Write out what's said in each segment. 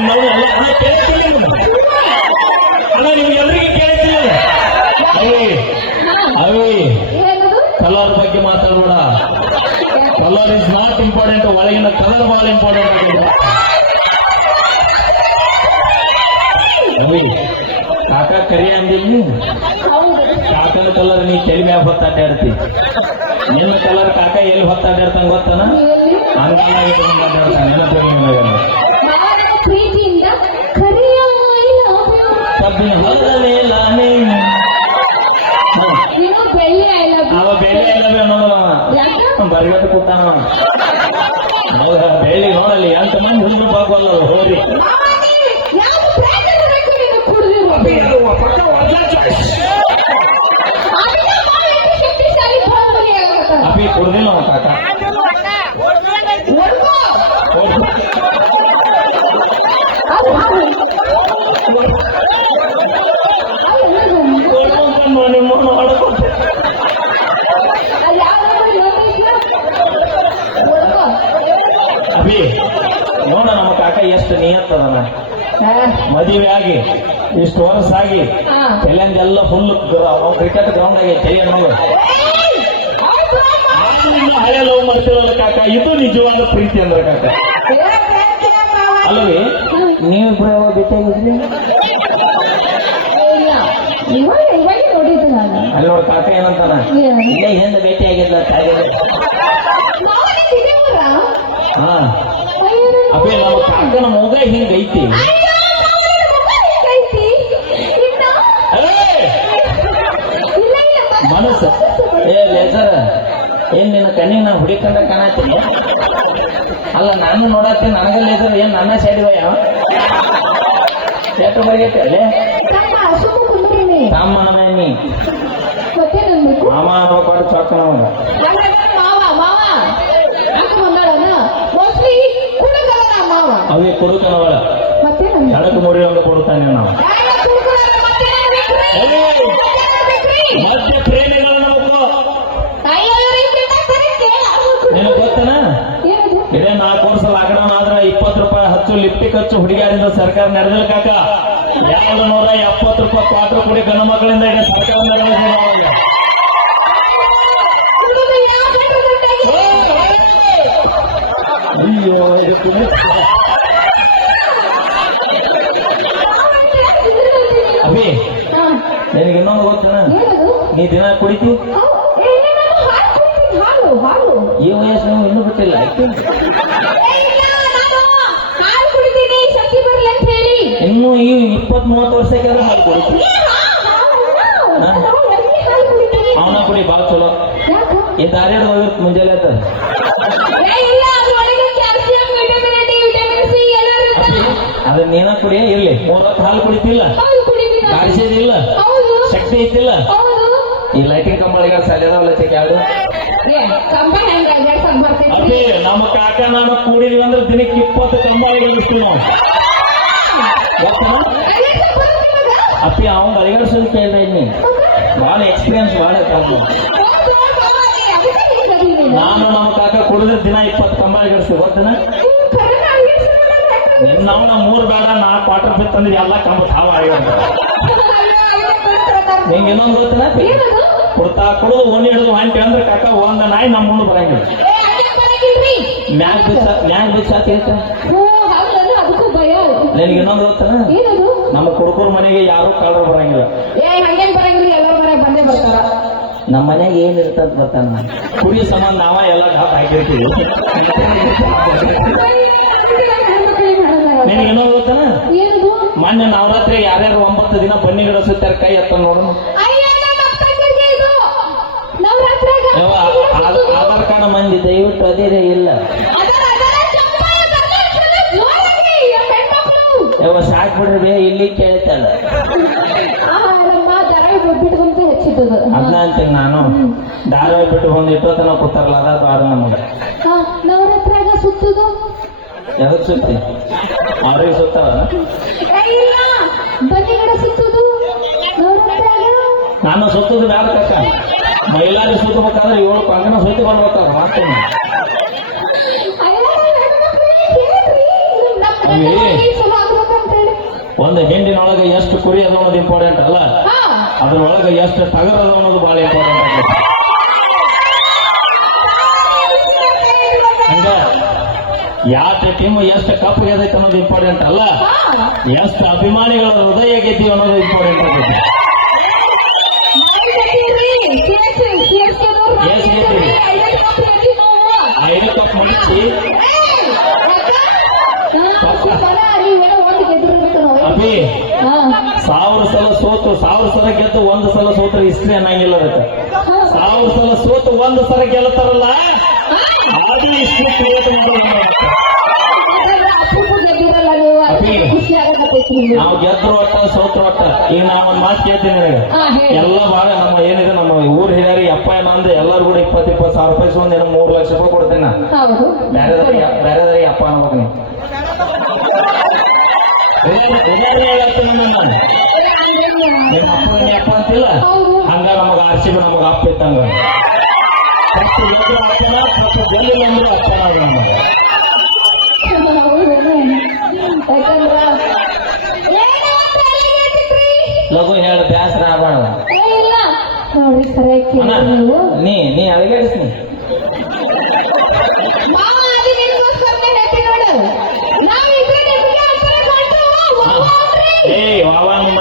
ನಾವು ಕೇಳ್ತಿಲ್ಲ ಅವಿ ಅವಿ ಕಲರ್ ಬಗ್ಗೆ ಮಾತಾಡೋಣ ಕಲರ್ ಇಸ್ ನಾಟ್ ಇಂಪಾರ್ಟೆಂಟ್ ಒಳಗಿನ ಕಲರ್ ಬಹಳ ಇಂಪಾರ್ಟೆಂಟ್ ಅವಿ ಕಾಕ ಕರಿ ಅಂದಿಲ್ಲ ಕಾಕನ ಕಲರ್ ನೀ ತಲೆ ಮ್ಯಾಗ ಹೊತ್ತಾಡ್ತಿ ನಿನ್ನ ಕಲರ್ ಕಾಕ ಎಲ್ಲಿ ಹೊತ್ತಾಡ್ತಾನ ಗೊತ್ತಾನ ಎಲ್ಲಿ ಅಂಗಾಲ ಪ್ರೀತಿಯಿಂದ ಕರೆಯ. ಕಬ್ಬಿನ ಹೊಲದಲ್ಲಿ ಲಾನೆ ನೀನು. ಬೆಳ್ಳಿ ಐ ಲವ್ ಅವ ಬೆಳ್ಳಿ ಬರಿಗಟ್ಟು ಬೆಳ್ಳಿ ನೋಡಲಿ ಅಂತ ಮಂದಿ ಹುಲ್ಲು ಬಾಗಲ್ಲ ಹೋರಿ. ಅಭಿ ಕುಡ್ದಿಲ್ಲ ಬೇಕು ನೀನು ಕುಡಿದಿರೋ ಶಕ್ತಿಶಾಲಿ ಬಾಹುಬಲಿ ಆಗ್ಬೇಕ. ಅಪ್ಪಿ ಕುಡ್ದಿಲ್ಲ ಅವ ಕಾಕ ಹೊಡ್ಕೋ. ಹೋರಿ. ಅದು ಅದು. ಅದು ಏನದು? ಕೊಡ್ಕೊಂಡ್ ನಿಮ್ಮ ನೋಡಕ್ಕೆ. ಅದು ಯಾವ್ದಾದ್ರು ಯೋಗೇಶ್ವರ? ಹೊಡ್ಕೋ. ಅಪ್ಪಿ ನೋಡ ನಮ್ಮ ಕಾಕ ಎಷ್ಟು ನಿಯತ್ತದನ. ಮದುವೆ ಆಗಿ ಇಷ್ಟು ವರ್ಷ ಆಗಿ. ಎಲ್ಲೆಂದೆಲ್ಲ ಫುಲ್ ಕ್ರಿಕೆಟ್ ಗ್ರೌಂಡ್ ಆಗಿ ತಲೆ ಅನ್ನೋದು ಹಳೆ ಲವ್ ಮಾಡ್ತಿರಲ್ಲ ಕಾಕ ಇದು ನಿಜವಾದ ಪ್ರೀತಿ ಅಂದ್ರೆ ಕಾಕ ಏ, ಪ್ರೀತಿ ಕೂಡ ಯಾವಾಗ ಭೇಟಿಯಾಗಿದ್ರಿ ಇಲ್ಲ. ಇವಾಗ ಇವಾಗ ನೋಡಿದ್ದು ನಾನು. ಅಲ್ಲಿ ನೋಡಿ ಕಾಕ ಏನಂತಾನ? ಏನು? ಇಲ್ಲೇ ಹಿಂದೆ ಭೇಟಿಯಾಗಿಲ್ಲ ತಾಯಿ ಹಾ. ಅಪ್ಪಿ ನಮ್ಮ ಕಾಕನ ಮೊಗ ಹಿಂಗೈತಿ. ಮನಸ್ಸು. ಏ ಲೇಸರ್ ಏನ್ ನಿನ್ನ ಕಣ್ಣಿಗೆ ನಾವು ಹುಡಿಕೊಂಡ ಅಲ್ಲ ನಾನು ನೋಡತ್ತೆ ನನಗಲ್ಲ ಇದ್ರೆ ಏನ್ ನನ್ನ ಸೈಡ್ ಭಯ? ಎಷ್ಟು ಬರಗೈತೆ ಅಲ್ಲೇ? ಅಮ್ಮ ಸುಮ್ಮ ಕುಂದ್ರಿನಿ. ಸಾಮಾನ ನೀ ಮತ್ತೆ ನನ್ಬೇಕು ಮಾಮ. ಅನ್ಬೇಕು ಚೊಕ್ಕ ನಮ್ಗೆ ನಮ್ಮ ಅವೇ ಕುಡುಕನವಳ. ಎಡಕ್ಕೆ ಮುರಿ ಒಂದು ಕೊಡುತ್ತಾನೆ ನಾವು ಯಾಕೆ ಕುಡುಗಲ್ಲ ಮತ್ತೆ ಏನ್ ಬೇಕ್ರಿ? ಏಯ್! ಏನ್ ಬೇಕ್ರಿ? ಮಧ್ಯ ಪ್ರೇಮಿಗಳನ್ನ ಒಬ್ಬರು. ಅಯ್ಯೋ, ಇವ್ರಿಗೆ ಬಿಟ್ಟಾಕ್ತಾರೆ, ಕೇಳ. ನಿನಗ್ ಗೊತ್ತನ ಏನದು? ಇದೇ ನಾಲ್ಕು ವರ್ಷ ಲಾಕ್ಡೌನ್ ಆದ್ರೆ ಇಪ್ಪತ್ತು ರೂಪಾಯಿ ಹಚ್ಚು ಖರ್ಚು ಹುಡುಗಿಯಾರಿಂದ ಸರ್ಕಾರ ನಡೆದಿಲ್ಲ ಕಾಕ. ಎರಡು ನೂರ ಎಪ್ಪತ್ತು ರೂಪಾಯಿ ಪಾತ್ರ ಕೋಟಿ ಗಂಡು ಮಕ್ಕಳಿಂದ ಅಯ್ಯೋ ಇದು ಅಭಿ ನಿನಗೆ ಇನ್ನೊಂದು ಗೊತ್ತನ? ನೀ ದಿನ ಕುಡಿತಿ? ಈ ವಯಸ್ಸು ಇನ್ನೂ ಬಿಟ್ಟಿಲ್ಲ ಇನ್ನೂ ಈ ಇಪ್ಪತ್ ಮೂವತ್ತು ವರ್ಷಕ್ಕೆ ಹಾಲು ಕುಡಿತಿ ಅವನ ಕುಡಿ ಭಾಳ ಚಲೋ? ಈ ದಾರ್ಯಾಡ ಹೋಗಿರ್ತ ಮುಂಜಾನೆ ಆತ ಅದ ನೀನ ಕುಡಿ ಇರ್ಲಿ. ಮೂವತ್ತು ಹಾಲು ಕುಡಿತಿಲ್ಲ. ಕಾಯಿಸಿದಿಲ್ಲ ಶಕ್ತಿ ಐತಿಲ್ಲ. ಈ ಲೈಟಿಂಗ್ ಕಂಬಳಿಗೆ ಸಲ್ಯದವಲ್ಲ ಚೆಕ್ ಯಾವ್ದು? ನಮ್ಮ ಕಾಕ ನಾನು ಕೂಡಿದ್ವಿ ಅಂದ್ರೆ ದಿನಕ್ಕೆ ಇಪ್ಪತ್ತು ಕಂಬಳಿಗೆ ಇಳಿಸ್ತೀವಿ ನಾವು ಗೊತ್ತೇನ? ಅಡ್ಡಾಡ್ಸಕ್ ಬರುತ್ತೆ ನಿಮಗ? ಅಪ್ಪಿ ಅವ್ನ್ ಅಳಿಗಾಡ್ಸೋದು ಕೇಳ್ತಾ ಇದ್ನಿ. ಭಾಳ ಎಕ್ಸ್ಪೀರಿಯನ್ಸ್ ಭಾಳ ಕಾಕ ನೀನು. ನಮ್ಮ ಕಾಕ ಕುಡಿದ್ರೆ ದಿನ ಇಪ್ಪತ್ತು ಕಂಬಳಿಗೆ ಇಳಿಸ್ತೀವಿ ಗೊತ್ತೇನ? ನಾವು ನಾ ಮೂರ್ ಬೇಡ ನಾಲ್ಕು ಕ್ವಾರ್ಟರ್ ಬಿತ್ತಂದ್ರೆ ಎಲ್ಲ ಕಂಬ ಅಯ್ಯೋ, ನಿಂಗೆ ಇನ್ನೊಂದು ಗೊತ್ತಿಲ್ಲ ಕುರ್ತಾ ಕುಡಿದು ಓಣಿ ಹಿಡಿದು ಹೊಂಟಿ ಅಂದ್ರೆ ಕಾಕ ಒಂದ ನಾಯಿ ನಮ್ಮ ಮುಂದೆ ಬರಂಗಿಲ್ಲ. ಮ್ಯಾಗ್ ಬಿಚ್ಚ ಮ್ಯಾಗ್ ಬಿಚ್ಚ ನಿನಗೆ ಇನ್ನೊಂದು ಗೊತ್ತೇನ ಏನದು? ನಮ್ಮ ಕುಡುಕರ ಮನೆಗೆ ಯಾರು ಕಳ್ಳರು ಬರಂಗಿಲ್ಲ. ಏ ಹಂಗೇನ್ ಬರಂಗಿಲ್ಲ ಎಲ್ಲರ ಮನೆ ಬಂದೇ ಬರ್ತಾರ. ನಮ್ಮ ಮನೆಗೆ ಏನ್ ಇರ್ತದ ಬರ್ತಾನ ಕುಡಿ ಸಂಬಂಧ ನಾವ ಎಲ್ಲ ಘಾಟ್ ಹಾಕಿರ್ತೀವಿ. ನಿನಗೆ ಇನ್ನೊಂದು ಗೊತ್ತೇನ? ಮೊನ್ನೆ ನವರಾತ್ರಿ ಯಾರ್ಯಾರು ಒಂಬತ್ತು ದಿನ ಬನ್ನಿ ಗಿಡ ಸುತ್ತಾರ ಕೈ ಎತ್ತ ನೋಡೋಣ ಆಧಾರ್ ಕಾರ್ಡ್ ಮಂದಿ ದಯವಿಟ್ಟು ಅದೇ ಇಲ್ಲ. ಹೆಣ್ಮಕ್ಳು. ಸಾಕ್ಬಿಡ್ರಿ ಸಾಕ್ ಬಿಡ್ರಿ ಬೇ ಇಲ್ಲಿ ಕೇಳ್ತಾಳ. ಅಂತೀನಿ ನಾನು. ಧಾರಾವಾಹಿ ಬಿಟ್ಟು ಒಂದು ಇಟ್ಟೋತನ ಕೂತಾರಲ್ಲ ಅದ ಬಾರ ನಮಗೆ. ಹಾ ನವರಾತ್ರಿಯಾಗ ಸುತ್ತುದು? ಎದಕ್ ಸುತ್ತಿ? ಅವ್ರಿಗೆ ಸುತ್ತಾವ? ನಾನು ಸುತ್ತದ ಬ್ಯಾಡ ಕಕ್ಕ? ಮೈಲಾರಿ ಸುತ್ತಬೇಕಾದ್ರೆ ಏಳು ಪಂಗನ ಸುತ್ತಿ ಬರ್ಬೇಕಾದ್ರೆ ಮಾಡ್ತೀನಿ ಅಯ್ಯೋ, ಒಂದು ಹೆಂಡಿನೊಳಗೆ ಎಷ್ಟು ಕುರಿ ಅದ ಅನ್ನೋದು ಇಂಪಾರ್ಟೆಂಟ್ ಅಲ್ಲ? ಅದ್ರೊಳಗೆ ಎಷ್ಟು ಟಗರ್ ಅದ ಅನ್ನೋದು ಬಹಳ ಇಂಪಾರ್ಟೆಂಟ್ ಆಗಿದೆ. ಹಂಗ? ಯಾವ ಟೀಮ್ ಎಷ್ಟು ಕಪ್ ಗೆದೈತೆ ಅನ್ನೋದು ಇಂಪಾರ್ಟೆಂಟ್ ಅಲ್ಲ? ಎಷ್ಟು ಅಭಿಮಾನಿಗಳ ಹೃದಯ ಗೆದ್ದೀವಿ ಅನ್ನೋದು ಇಂಪಾರ್ಟೆಂಟ್ ಆಗೈತಿ ಸಲ ಗೆದ್ದು ಒಂದು ಸಲ ಸೋತ್ರ ಇಸ್ತ್ರಿ ಅನ್ನಂಗಿಲ್ಲ ಅದಕ್ಕೆ. ಸಾವಿರ ಸಲ ಸೋತು ಒಂದು ಸಲ ಗೆಲ್ಲತಾರಲ್ಲ ಕ್ರಿಯೇಟ್ ನಾವು ಗೆದ್ರು ಒಟ್ಟ ಸೋತ್ರ ಒಟ್ಟ ಈಗ ನಾ ಒಂದ್ ಮಾತು ಕೇಳ್ತೀನಿ ನಿನಗೆ. ಎಲ್ಲ ಬಾಳ ನಮ್ಮ ಏನಿದೆ ನಮ್ಮ ಊರ್ ಹಿರಿಯರಿ ಅಪ್ಪ ಏನಂದ್ರೆ ಎಲ್ಲರೂ ಕೂಡ ಇಪ್ಪತ್ತು ಇಪ್ಪತ್ತು ಸಾವಿರ ರೂಪಾಯಿ ಸೋಂದ್ ಏನೋ ಮೂರು ಲಕ್ಷ ರೂಪಾಯಿ ಕೊಡ್ತೇನೆ ಬೇರೆದವ್ರಿಗೆ ಬೇರೆದವ್ರಿಗೆ ಅಪ್ಪ ಅನ್ಬೇಕು ನೀ ಉದಾಹರಣೆ ಹೇಳ್ತೀನಿ ನಾನು. ನಿಮ್ಮ ಅಪ್ಪನ ಅಪ್ಪ ಅಂತಿಲ್ಲ. ಹಂಗ ನಮಗ ಆರ್ ಸಿ ಬಿ ನಮಗ ಅಪ್ಪ ಇತ್ತಂಗ ಪ್ರತಿ ಗೆದ್ರು ಅಪ್ಪನ ಪ್ರತಿ ಗೆಲ್ಲಿಲ್ಲ ಅಂದ್ರೆ ಅಪ್ಪನ ನಮಗೆ ಲಘು ಹೇಳ ಬ್ಯಾಸರ ಆಗಬಾರ್ದ ಸರಿಯಾಗಿ ಅಣ್ಣ ನೀ ನೀ ಅಳಗಾಡಿಸ್ನಿ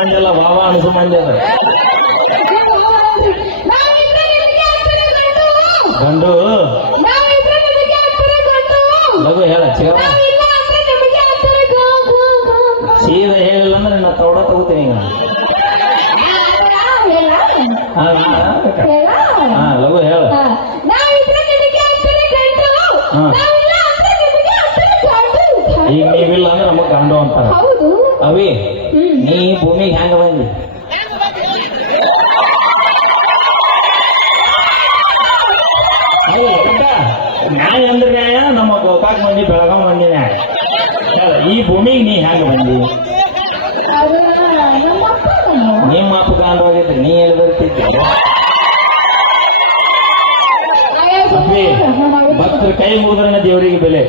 ವಾವ ಅಲ್ಲ ವಾವ ಕೊಟ್ಟು ಗಂಡು. ಲಘು ಹೇಳ ಸೀದ ಹೇಳಿಲ್ಲ ಅಂದ್ರೆ ನಾ ತೌಡ ತಗೋತೀನಿ ಈಗ. ಹಾ, ಲಘು ಹೇಳ. ಈಗ ನೀವಿಲ್ಲ ಅಂದ್ರೆ ನಮಗ್ ಗಂಡು ಅಂತಾರೆ. ಅವಿ ನೀ ಭೂಮಿಗೆ ಹೆಂಗ ಬಂದಿ? ನಾನು ಅಂದ್ರೆ ನಮ್ಮ ಗೋಕಾಕ್ ಮಂದಿ ಬೆಳಗಾವ್ ಮಂದಿ ಈ ಭೂಮಿಗೆ ನೀ ಹೆಂಗ ಬಂದಿ? ನಿಮ್ಮ ಅಪ್ಪ ಕಾಂಡ ಹೋಗಿದ್ರೆ ನೀ ಎಲ್ಲಿ ಬರ್ತಿದ್ದೆ? ಭಕ್ತರ ಕೈ ಮುಗಿದ್ರೆ ದೇವರಿಗೆ ಬೆಲೆ.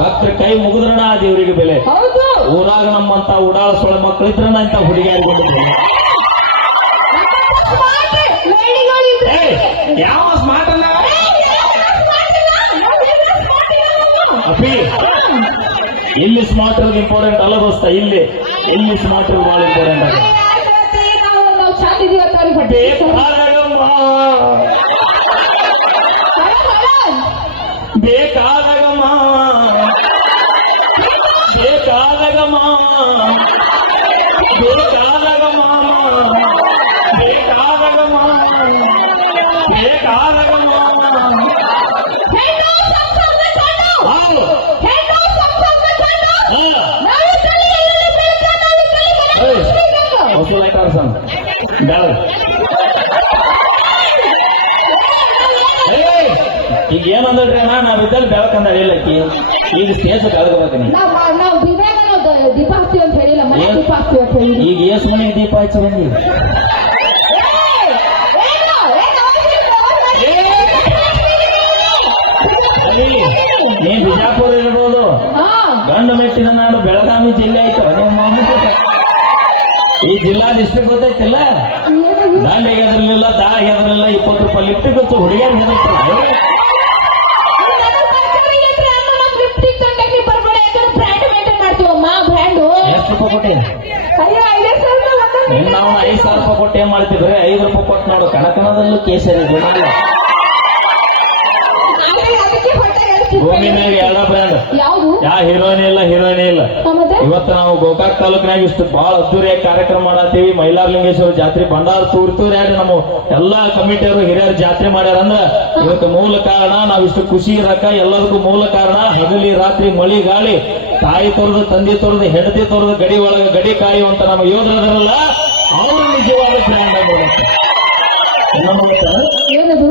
ಭಕ್ತರ ಕೈ ಮುಗಿದ್ರಣ ಆ ದೇವರಿಗೆ ಬೆಲೆ. ಹೌದು. ಊರಾಗ ನಮ್ಮಂತ ಉಡಾಳ ಸೊಳ ಮಕ್ಕಳಿದ್ರನ ಅಂತ ಹುಡುಗಿಯಾಗಿ ಯಾವ ಸ್ಮಾರ್ಟ್ ಅಲ್ಲ ಅಪ್ಪಿ ಇಲ್ಲಿ ಸ್ಮಾರ್ಟ್ ಇರೋದು ಇಂಪಾರ್ಟೆಂಟ್ ಅಲ್ಲ ದೋಸ್ತ ಇಲ್ಲಿ. ಇಲ್ಲಿ ಸ್ಮಾರ್ಟ್ ಇರೋದು ಬಹಳ ಇಂಪಾರ್ಟೆಂಟ್ ಆಗಿದೆ. ಬೇಕಾದಾಗ ಈಗ ಏನಂದ್ರಿ ಅಣ್ಣ ನಾವಿದ್ದಲ್ಲಿ ಬೆಳಕಂದ ಹೇಳಕ್ಕಿ ಈಗ ಸ್ಟೇಜ್ ಬೆಳಗಬೇಕನಿ ನಾವು ದಿವ್ಯಾಗ ನಾವು ದೀಪ ಹಾಕ್ತೀವಿ ಅಂತ ಹೇಳಿಲ್ಲ ಮನೆ ಏನ್? ದೀಪ ಹಾಕ್ತೀವಿ ಅಂತ ಹೇಳಿ ಈಗ ಏಸ್ ಮನೆಗೆ ದೀಪ ಹಚ್ಚಿ ಬಂದಿ ಮೆಟ್ಟಿನ ನಾಡು ಬೆಳಗಾವಿ ಜಿಲ್ಲೆ ನಿಮ್ಮ ಮಾಮೂಲಿ. ಈ ಜಿಲ್ಲಾ ಡಿಸ್ಟ್ರಿಕ್ಟ್ ಗೊತ್ತೈತಿಲ್ಲ? ದಾಂಡಿಗೆ ಹೆದರ್ಲಿಲ್ಲ ದಾ ಹೆದರ್ಲಿಲ್ಲ ಇಪ್ಪತ್ತು ರೂಪಾಯಿ ಲಿಫ್ಟ್ ಗೊತ್ತು ಹುಡುಗಿಯರ್ ಹೆದರ್ತಾರೆ ಎಷ್ಟು ರೂಪಾಯಿ ಕೊಟ್ಟಿ? ನಾವು ಐದು ಸಾವಿರ ರೂಪಾಯಿ ಕೊಟ್ಟು. ಏನ್ ಮಾಡ್ತಿದ್ರೆ ಐದು ರೂಪಾಯಿ ಕೊಟ್ಟು ನೋಡು ಕಣಕನದಲ್ಲೂ ಕೇಸರಿ ಗುಣ ಭೂಮಿ ಎಲ್ಲ ಬ್ರ್ಯಾಂಡ್ ಹೀರೋಯಿನ್ ಇಲ್ಲ ಹೀರೋಯಿನ್ ಇಲ್ಲ. ಇವತ್ತು ನಾವು ಗೋಕಾಕ್ ತಾಲೂಕಿನಾಗ ಇಷ್ಟು ಬಹಳ ಅದ್ದೂರಿಯ ಕಾರ್ಯಕ್ರಮ ಮಾಡತ್ತೀವಿ. ಮೈಲಾರಲಿಂಗೇಶ್ವರ ಜಾತ್ರೆ ಬಂಡಾರ ತೂರ್ ಯಾರು ನಮ್ಮ ಎಲ್ಲಾ ಕಮಿಟಿಯವರು ಹಿರಿಯರು ಜಾತ್ರೆ ಮಾಡ್ಯಾರ ಅಂದ್ರ ಇವತ್ತು ಮೂಲ ಕಾರಣ ನಾವ್ ಇಷ್ಟು ಖುಷಿ ಇರಕ ಎಲ್ಲದಕ್ಕೂ ಮೂಲ ಕಾರಣ ಹಗಲಿ ರಾತ್ರಿ ಮಳಿ ಗಾಳಿ. ತಾಯಿ ತೊರೆದು ತಂದೆ ತೊರೆದು ಹೆಂಡತಿ ತೊರೆದು ಗಡಿ ಒಳಗ ಗಡಿ ಕಾಯುವಂತ ನಮ್ಮ ಯೋಧರದರಲ್ಲ ಅವರು ನಿಜವಾದ ಬ್ರ್ಯಾಂಡ್? ಏನದು?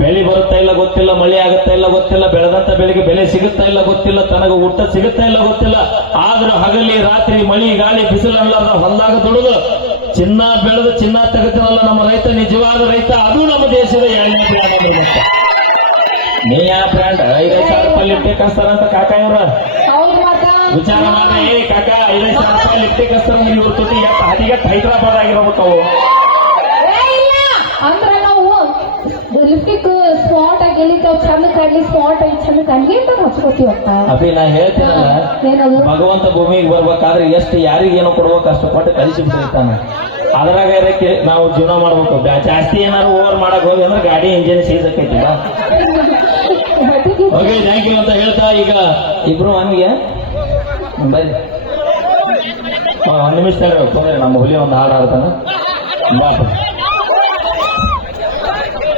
ಬೆಳೆ ಬರುತ್ತಾ ಇಲ್ಲ ಗೊತ್ತಿಲ್ಲ ಮಳೆ ಆಗುತ್ತಾ ಇಲ್ಲ ಗೊತ್ತಿಲ್ಲ ಬೆಳೆದಂತ ಬೆಳೆಗೆ ಬೆಲೆ ಸಿಗುತ್ತಾ ಇಲ್ಲ ಗೊತ್ತಿಲ್ಲ ತನಗ ಊಟ ಸಿಗುತ್ತಾ ಇಲ್ಲ ಗೊತ್ತಿಲ್ಲ. ಆದ್ರೂ ಹಗಲಿ ರಾತ್ರಿ ಮಳಿ ಗಾಳಿ ಬಿಸಿಲು ಅಲ್ಲಾರ್ದ ಹೊಲ್ದಾಗ ದುಡಿದು. ಚಿನ್ನ ಬೆಳೆದು ಚಿನ್ನ ತೆಗೆದಲ್ಲ ನಮ್ಮ ರೈತ ನಿಜವಾದ ರೈತ ಅದು ನಮ್ಮ ದೇಶದ ಎರಡನೇ ಬ್ರ್ಯಾಂಡ್. ನೀ ಯಾವ ಬ್ರ್ಯಾಂಡ್ ಐದೈದು ಸಾವಿರ ರೂಪಾಯಿ ಅಂತ ಕಾಕ ಇವ್ರ. ವಿಚಾರ ಮಾಡಿ ಏ ಕಾಕ ಐದೈದು ಸಾವಿರ ರೂಪಾಯಿ ಲಿಫ್ಟಿಗೆ ಹಸ್ತಾರ ಇವ್ರ ಜೊತೆ ಹದಿಗೆಟ್ ಹೈದರಾಬಾದ್ ಆಗಿರ್ಬೇಕು ಅವು. ಅಂದ್ರ ಚಂದ ಸ್ಪಾಟ್ ಐತಿ ಚಂದ ಅಂತ ಅಭಿ ನಾ ಹೇಳ್ತೀನಲ್ಲ ಏನದು ಭಗವಂತ ಭೂಮಿಗೆ ಬರ್ಬೇಕಾದ್ರೆ ಎಷ್ಟು ಯಾರಿಗೇನು ಕೊಡ್ಬೇಕು ಅಷ್ಟು ಕೊಟ್ಟು ಕಲಿಸಿ ಬಿಟ್ಟಿರ್ತಾನ. ಅದ್ರಾಗ ಇರಕ್ಕೆ ನಾವು ಜೀವನ ಮಾಡ್ಬೇಕು. ಜಾಸ್ತಿ ಏನಾದ್ರು ಓವರ್ ಮಾಡಕ್ ಹೋಗಿ ಅಂದ್ರೆ ಗಾಡಿ ಇಂಜಿನ್ ಸೀಸ್ ಆಕೈತಿ ಬಟ್ಟಿಗೆ ಓಕೆ ಥ್ಯಾಂಕ್ ಯು ಅಂತ ಹೇಳ್ತಾ ಈಗ ಇಬ್ರು ಹಂಗೆ ಬರ್ರಿ ಒಂದ್ ನಿಮಿಷ ತಡ್ರಿ, ನಮ್ಮ ಹುಲಿ ಒಂದು ಹಾಡು ಹಾಡ್ತಾನೆ. ಬಾ.